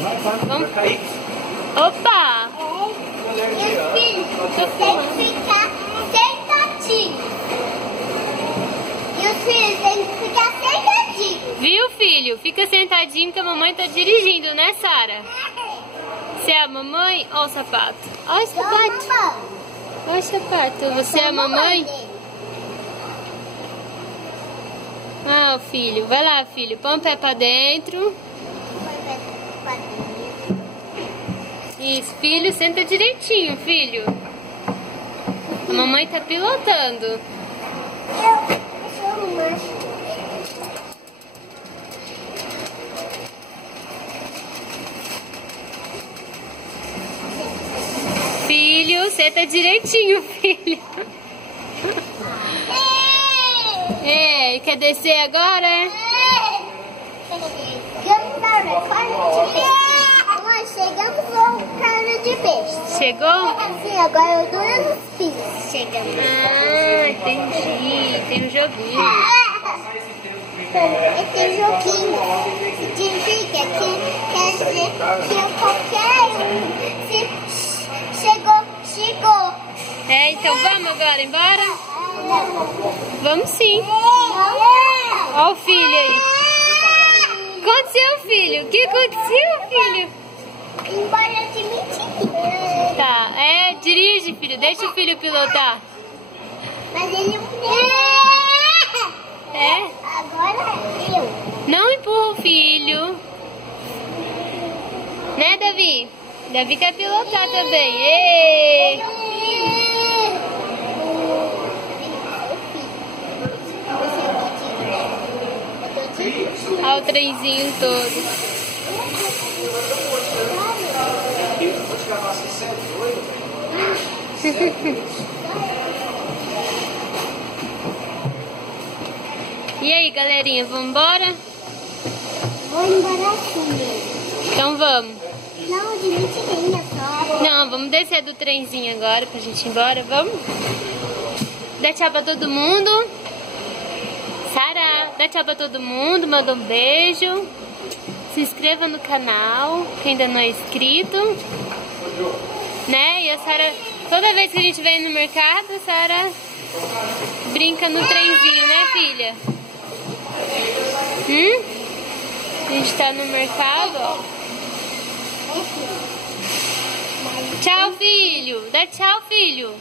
Vamos. Opa! Meu filho, tem que ficar sentadinho. Meu filho, tem que ficar sentadinho. Viu, filho? Fica sentadinho que a mamãe tá dirigindo, né, Sara? Você é a mamãe? Olha o sapato. Olha o sapato. Olha o sapato. Você é a mamãe? Ah, filho. Vai lá, filho. Põe o pé pra dentro. Isso, filho. Senta direitinho, filho. A mamãe tá pilotando. Filho, senta direitinho, filho. É, quer descer agora, é? Chegamos ao carro de peixe. Chegou? Sim, agora eu dou nos pisos. Chegamos. Ah, entendi. Tem um joguinho. Esse joguinho significa que qualquer um chegou. É, então vamos agora embora? Vamos sim. Olha o filho aí. O que aconteceu, filho? O que aconteceu, filho? Embora de mentira. Tá, dirige, filho. Deixa o filho pilotar. Mas ele É? Agora eu. Não empurra o filho. Né, Davi? Davi quer pilotar também. Ei! Olha o trenzinho todo. E aí, galerinha, vamos embora? Vou embora assim. Então vamos. Não, de mentirinha só. Não, vamos descer do trenzinho agora pra gente ir embora, vamos? Dá tchau pra todo mundo. Sara, dá tchau pra todo mundo, manda um beijo. Se inscreva no canal, quem ainda não é inscrito. Né? E a Sara, toda vez que a gente vem no mercado, a Sara brinca no trenzinho, né, filha? A gente tá no mercado, ó. Tchau, filho. Dá tchau, filho.